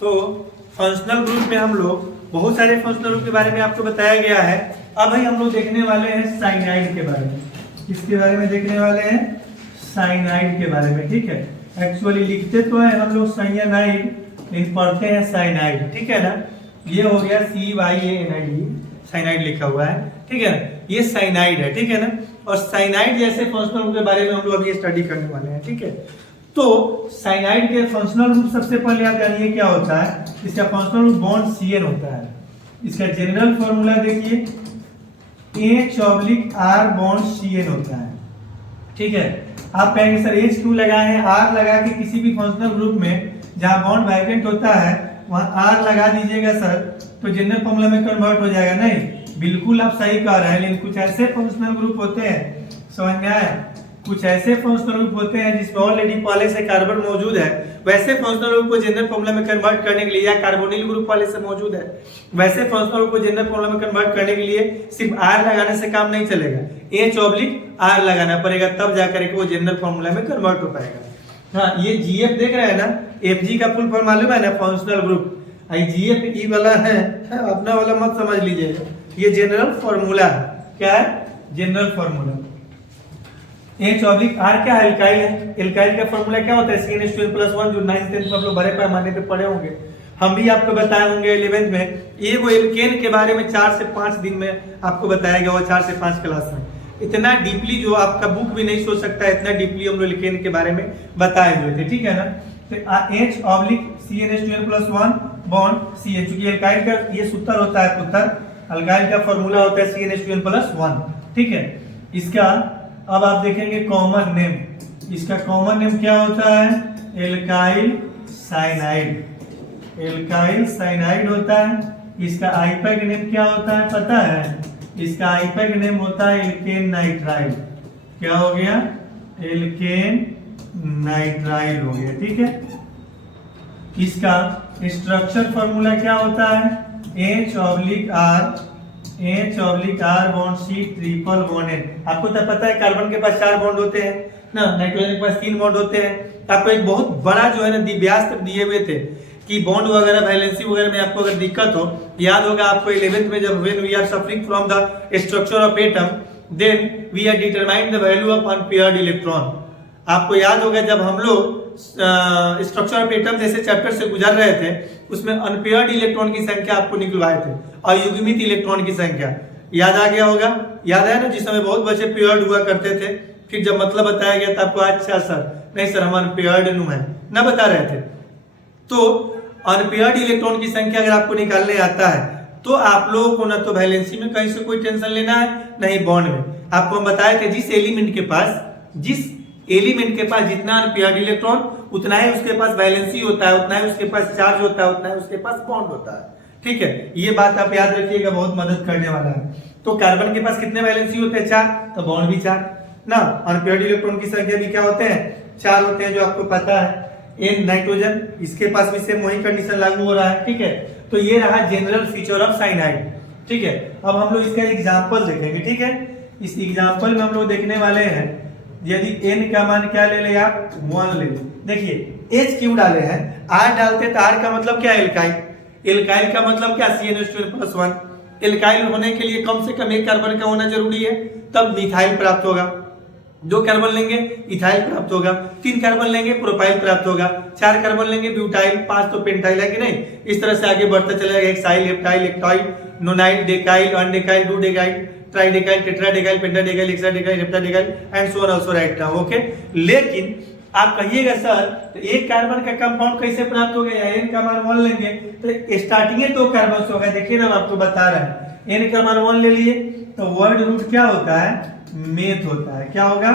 तो functional group में हम लोग बहुत सारे फंक्शनल ग्रुप के बारे में आपको बताया गया है। अब भाई हम लोग देखने वाले हैं साइनाइड के बारे में। किसके बारे में देखने वाले हैं? साइनाइड के बारे में, ठीक है। एक्चुअली लिखते तो है हम लोग साइनाइड, लेकिन पढ़ते हैं साइनाइड, ठीक है ना। ये हो गया CYANID, साइनाइड लिखा हुआ है, ठीक है ना। ये साइनाइड है, ठीक है ना। और साइनाइड जैसे फंक्शनल ग्रुप के बारे में हम लोग अभी स्टडी करने वाले हैं, ठीक है। तो साइनाइड के फंक्शनल ग्रुप सबसे पहले आप जानिए क्या होता है। इसका फंक्शनल ग्रुप बॉन्ड CN होता है। इसका जनरल फॉर्मूला देखिए, H/R बॉन्ड CN होता है, ठीक है। आप कहेंगे सर H क्यों लगाए हैं? R लगा के किसी भी फंक्शनल ग्रुप में जहां बॉन्ड वाइब्रेंट होता है वहां R लगा दीजिएगा सर, तो जनरल फॉर्मूला में कन्वर्ट हो जाएगा। नहीं, बिल्कुल आप सही कह रहे हैं, लेकिन कुछ ऐसे फंक्शनल ग्रुप होते हैं, समझ में आया? कुछ ऐसे फंक्शनल ग्रुप होते हैं जिसमें ऑलरेडी पहले से कार्बन मौजूद है। वैसे फंक्शनल ग्रुप को जनरल फॉर्मूला में कन्वर्ट करने के लिए, या कार्बोनिल ग्रुप पहले से मौजूद है, वैसे फंक्शनल ग्रुप को जनरल फॉर्मूला में कन्वर्ट करने के लिए सिर्फ R लगाने से काम नहीं चलेगा, H/R लगाना पड़ेगा, तब जाकर के वो जनरल फॉर्मूला में कन्वर्ट हो पाएगा। हाँ, ये GF देख रहे हैं ना, FG का फुल फॉर्म मालूम है ना, फंक्शनल ग्रुप। GF E वाला है, अपना वाला मत समझ लीजिएगा, ये जनरल फॉर्मूला है। क्या है? General formula. H/R क्या है? एल्काइल है। एल्काइल का फॉर्मूला क्या होता है? CnH2n+1, जो 9th 10th में आप लोग बड़े पैमाने पे पढ़े होंगे, हम भी आपको बताए होंगे 11th में। ये वो एल्केन के बारे में 4 से 5 दिन में आपको बताया गया, वो 4 से 5 क्लास में। इतना डीपली जो आपका बुक भी नहीं सोच सकता, इतना डीपली हम लोग एल्केन के बारे में बताए हुए थे, ठीक है ना। तो H/CnH2n+1 बॉन्ड CN, चूंकि एल्काइल का ये सूत्र होता है पुत्र, अल्काइल का फॉर्मूला होता है CnH2n+1, ठीक है। इसका अब आप देखेंगे कॉमन नेम, इसका कॉमन नेम क्या होता है? Alkyl cyanide. एल्काइल साइनाइड होता है। इसका आईपैक नेम क्या होता है पता है? इसका आईपैक नेम होता है एल्केन नाइट्राइल। क्या हो गया? एल्केन नाइट्राइल हो गया, ठीक है। इसका स्ट्रक्चर फॉर्मूला क्या होता है? H/R bond C triple bond N। आपको तो पता है कार्बन के पास 4 बॉन्ड होते हैं ना, नाइट्रोजन के पास 3 बॉन्ड होते हैं। आपको एक बहुत बड़ा जो है ना दिव्यास्त्र दिए हुए थे कि बॉन्ड वगैरह वैलेंसी वगैरह में आपको अगर दिक्कत हो, याद होगा आपको 11th में, जब when we are suffering from the structure of atom then we are determine the value of unpaired electron. आपको याद होगा जब हम लोग स्ट्रक्चर ऑफ एटम जैसे चैप्टर से गुजर रहे थे, उसमें अनपेयर्ड इलेक्ट्रॉन की संख्या आपको निकलवाए थे, अयुग्मित इलेक्ट्रॉन की संख्या याद आ गया होगा। याद है ना, जिस समय बहुत बच्चे पेयर्ड हुआ करते थे, फिर जब मतलब बताया गया था आपको, अच्छा सर नहीं सर हम अनपेयर्ड नु है ना बता रहे थे। तो अनपेयर्ड इलेक्ट्रॉन की संख्या अगर आपको निकालने आता है तो आप लोगों को ना तो वैलेंसी में कहीं से कोई टेंशन लेना है, नहीं बॉन्ड में। आपको हम बताए थे जिस एलिमेंट के पास जितना अनपेयर्ड इलेक्ट्रॉन, उतना ही उसके पास वैलेंसी होता है, उतना ही उसके पास चार्ज होता है, उतना ही उसके पास बॉन्ड होता है, ठीक है। ये बात आप याद रखिएगा, बहुत मदद करने वाला है। तो कार्बन के पास कितने वैलेंसी होते हैं? 4, तो बॉन्ड भी 4 ना। अनपेयर्ड इलेक्ट्रॉन की संख्या भी क्या होते हैं? 4 होते हैं, जो आपको पता है। N नाइट्रोजन, इसके पास भी सेम वही कंडीशन लागू हो रहा है, ठीक है। तो ये रहा जनरल फीचर ऑफ साइनाइड, ठीक है। अब हम लोग इसका एग्जाम्पल देखेंगे, ठीक है। इस एग्जाम्पल में हम लोग देखने वाले हैं, यदि N का मान क्या ले ले आप? 1 ले ले। देखिए H क्यों डाले हैं? R डालते तो R का मतलब क्या है? एल्काइल। एल्काइल का मतलब क्या? CnH2n+1। एल्काइल होने के लिए कम से कम 1 कार्बन का होना जरूरी है, तब मिथाइल प्राप्त होगा। 2 कार्बन लेंगे इथाइल प्राप्त होगा, 3 कार्बन लेंगे प्रोपाइल प्राप्त होगा, 4 कार्बन लेंगे ब्यूटाइल, 5 तो पेंटाइल है कि नहीं। इस तरह से आगे बढ़ता चलेगा, hexyl, heptyl, heptyl, nonyl, decyl, undecyl, dodecyl, tridecyl, tetradecyl, pentadecyl, hexadecyl, heptadecyl and so on also right now, okay. लेकिन आप कहिएगा सर तो 1 कार्बन का कंपाउंड कैसे प्राप्त हो गया? N का मान 1 लेंगे तो स्टार्टिंग 2 कार्बन से होगा। देखिए ना, हम आपको बता रहे हैं, N का मान 1 ले लिए तो वर्ड रूट क्या होता है? मेथ होता है। क्या होगा?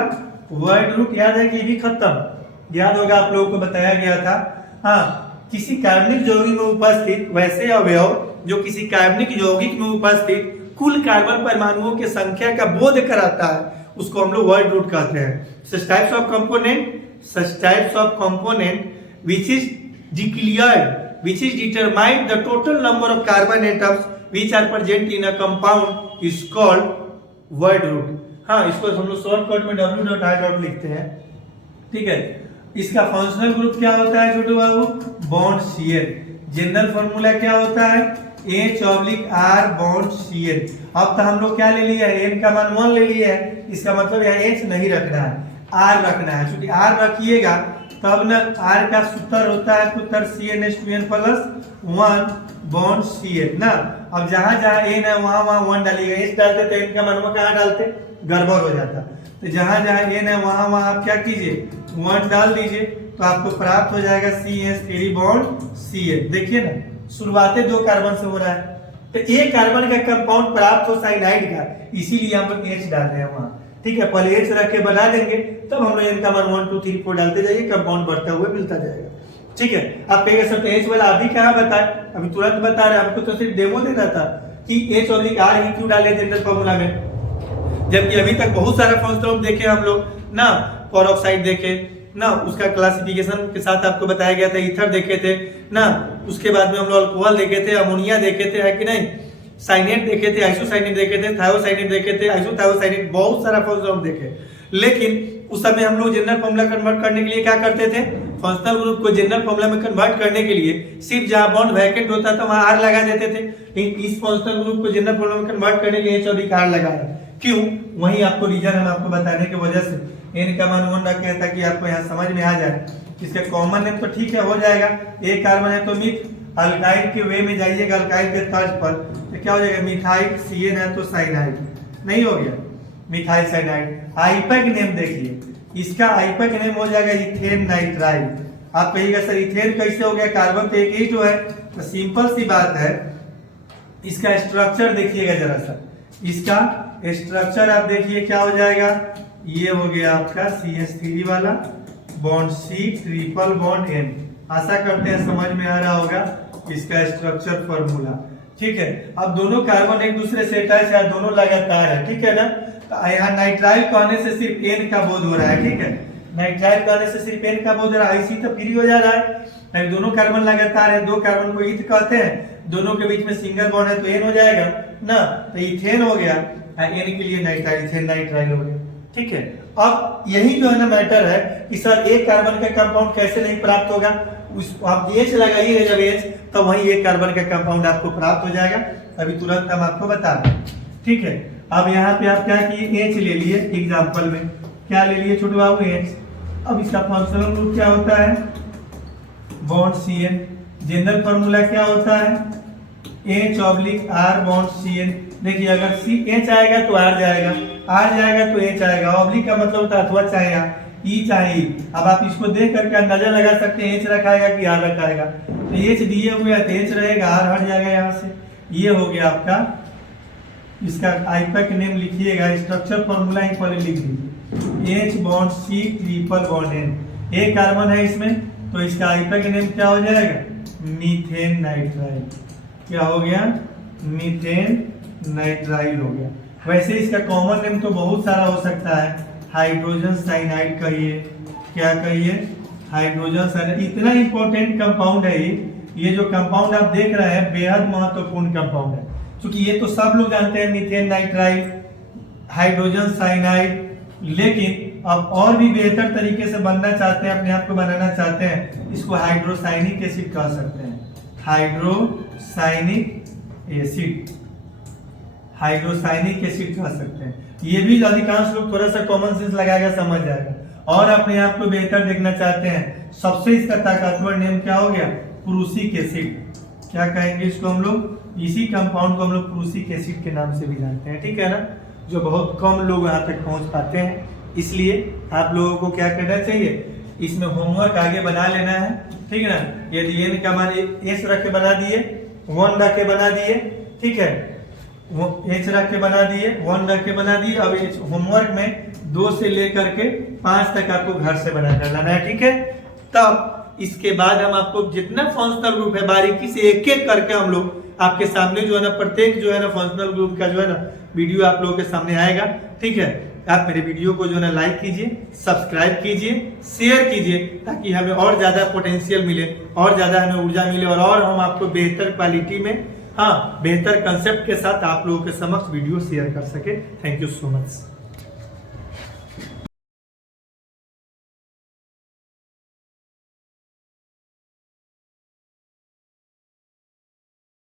Word root. याद है कि ये भी खत्म, याद होगा आप लोगों को बताया गया था। हाँ, किसी कार्बनिक यौगिक में उपस्थित वैसे अवयव जो किसी कार्बनिक यौगिक में उपस्थित कुल कार्बन परमाणुओं की संख्या का बोध कराता है, उसको हम लोग वर्ड रूट कहते हैं। such types of component which is declared, which is determined the total number of carbon atoms which are present in a compound is called word root। हाँ, इसको हम लोग शॉर्टकट में W.I. लिखते हैं, ठीक है। इसका फंक्शनल ग्रुप क्या होता है छोटू बाबू, बॉन्ड CN। जनरल फॉर्मूला क्या होता है, H/R बॉन्ड CN। अब तो हम लोग क्या ले लिया है, N का मान 1 ले लिया है, इसका मतलब यहाँ H नहीं रखना है, R रखना है। क्योंकि R रखिएगा तब ना R का सूत्र होता है पुत्र CnH2n + 1 बॉन्ड CN ना। अब जहां जहां N है वहां वहां 1 डालिएगा, H डालते तो N का मान कहाँ डालते, गड़बड़ हो जाता। तो जहां जहां N है वहां वहां आप क्या कीजिए, 1 डाल दीजिए, तो आपको प्राप्त हो जाएगा CH3 बॉन्ड CN। देखिए ना, शुरुआती 2 कार्बन से हो रहा है, तो एक कार्बन का कंपाउंड प्राप्त हो साइनाइड का, इसीलिए हम लोग H डाल रहे हैं वहां। ठीक है, पहले H रख के बना देंगे, तब हम लोग इनका मान 1 2 3 4 डालते जाइए, कंपाउंड बढ़ता हुआ मिलता जाएगा। ठीक है, आप कहेंगे सर तो H वाला अभी क्या बताए, अभी तुरंत बता रहे, हमको तो सिर्फ डेमो देना था कि H/R ही क्यों डाले जनरल फॉर्मूला में, जबकि अभी तक बहुत सारा फॉर्मूला देखे हम लोग ना, पेरोक्साइड देखे ना, उसका क्लासिफिकेशन के साथ आपको बताया गया था, ईथर देखे थे ना, उसके बाद में हम लोग अल्कोहल देखे थे, अमोनिया देखे थे, है कि नहीं, साइनेट देखे थे, आइसोसाइनेट देखे थे, थायोसाइनेट देखे थे, आइसोथायोसाइनेट, बहुत सारा फॉर्मूला देखे। लेकिन उस समय हम लोग जनरल फॉर्मूला कन्वर्ट करने के लिए क्या करते थे, फंक्शनल ग्रुप को जनरल फॉर्मूला में कन्वर्ट करने के लिए सिर्फ जहां बॉन्ड वैकेंट होता था वहां R लगा देते थे। लेकिन इस फंक्शनल ग्रुप को जनरल फॉर्मूला में कन्वर्ट करने के लिए H और R लगा है। क्यों, वही आपको रीजन हम आपको बताने की वजह से N का मान 1 रखे ताकि आपको यहाँ समझ में आ जाए। इसका कॉमन नेम तो ठीक है, हो जाएगा, एक कार्बन है तो मिथ, अल्काइल के वे में जाइएगा, अल्काइल के तर्ज पर तो क्या हो जाएगा, मिथाइल, CN है तो साइनाइड नहीं हो गया, मिथाइल साइनाइड। आइपैक नेम देखिए, इसका आइपैक नेम हो जाएगा इथेन नाइट्राइल। आप कहिएगा सर इथेन कैसे हो गया, कार्बन तो एक ही जो है, तो सिंपल सी बात है, इसका स्ट्रक्चर देखिएगा जरा सा, इसका स्ट्रक्चर आप देखिए क्या हो जाएगा, ये हो गया आपका CH3 वाला bond C triple bond N। आशा करते हैं समझ में आ रहा होगा इसका स्ट्रक्चर फॉर्मूला। ठीक है, अब दोनों कार्बन एक दूसरे से अटैच है, दोनों लगातार है, ठीक है ना। तो यहाँ नाइट्राइल कहने से सिर्फ N का बोध हो रहा है, ठीक है, नाइट्राइल कहने से सिर्फ N का बोध हो रहा है, इसी तो फ्री हो जा रहा है। दोनों कार्बन लगातार है, 2 कार्बन को ईथ कहते हैं, दोनों के बीच में सिंगल बॉन्ड है तो N हो जाएगा ना, तो इथेन हो गया, N के लिए नाइट्राइल, इथेन नाइट्राइल हो गया। ठीक है, अब यही जो है ना मैटर है कि सर एक कार्बन का कंपाउंड कैसे नहीं प्राप्त होगा, उस आप H लगाइए, जब H तो वही एक कार्बन का कंपाउंड आपको प्राप्त हो जाएगा। अभी तुरंत हम आपको बता दें। ठीक है, अब यहाँ पे आप क्या किए, H ले लिए, एग्जाम्पल में क्या ले लिए छोटे बाबू, H। अब इसका फंक्शनल ग्रुप क्या होता है, बॉन्ड CN। जनरल फॉर्मूला क्या होता है, H/R बॉन्ड CN। देखिए अगर H आएगा तो R जाएगा, R जाएगा तो H आएगा, ऑब्लिक का मतलब होता है अथवा चाहे E चाहे E। अब आप इसको देख करके अंदाजा लगा सकते हैं H रखाएगा कि R रखाएगा, तो H दिए हुए है तो H रहेगा, R हट जाएगा यहाँ से। ये हो गया आपका, इसका आइपैक नेम लिखिएगा, स्ट्रक्चर फॉर्मूला ही पहले लिख दीजिए, H bond C triple bond N। एक कार्बन है इसमें, तो इसका आइपैक नेम क्या हो जाएगा, मीथेन नाइट्राइल। क्या हो गया, मीथेन नाइट्राइल हो गया। वैसे इसका कॉमन नेम तो बहुत सारा हो सकता है, हाइड्रोजन साइनाइड कहिए, क्या कहिए, हाइड्रोजन साइनाइड। इतना इंपॉर्टेंट कंपाउंड है ये जो कंपाउंड आप देख रहे हैं बेहद महत्वपूर्ण कंपाउंड है, क्योंकि ये तो सब लोग जानते हैं मीथेन नाइट्राइल, हाइड्रोजन साइनाइड। लेकिन अब और भी बेहतर तरीके से बनना चाहते हैं, अपने आप को बनाना चाहते हैं, इसको हाइड्रोसाइनिक एसिड कह सकते हैं, हाइड्रोसाइनिक एसिड, हाइड्रोसाइनिक एसिड कह सकते हैं। ये भी अधिकांश लोग थोड़ा सा कॉमन सेंस लगाएगा, समझ जाएगा। और अपने आप को बेहतर देखना चाहते हैं, सबसे इसका ताकतवर नेम क्या हो गया, प्रूसिक एसिड। क्या कहेंगे इसको हम लोग, इसी कंपाउंड को हम लोग प्रूसिक एसिड के नाम से भी जानते हैं, ठीक है ना, जो बहुत कम लोग यहाँ तक पहुंच पाते हैं। इसलिए आप लोगों को क्या करना चाहिए, इसमें होमवर्क आगे बना लेना है, ठीक है ना। यदि N का मान S रख के बना दिए, 1 रख के बना दिए, ठीक है, H रख के बना दिए, 1 रख के बना दिए। अब होमवर्क में 2 से लेकर के 5 तक आपको घर से बना कर लाना है, ठीक है। तब इसके बाद हम आपको जितना फंक्शनल ग्रुप है बारीकी से एक एक करके हम लोग आपके सामने जो है ना, प्रत्येक जो है ना फंक्शनल ग्रुप का जो है ना वीडियो आप लोगों के सामने आएगा, ठीक है। आप मेरे वीडियो को जो है ना लाइक कीजिए, सब्सक्राइब कीजिए, शेयर कीजिए, ताकि हमें और ज्यादा पोटेंशियल मिले, और ज्यादा हमें ऊर्जा मिले, और हम आपको बेहतर क्वालिटी में, हाँ, बेहतर कंसेप्ट के साथ आप लोगों के समक्ष वीडियो शेयर कर सके। Thank you so much.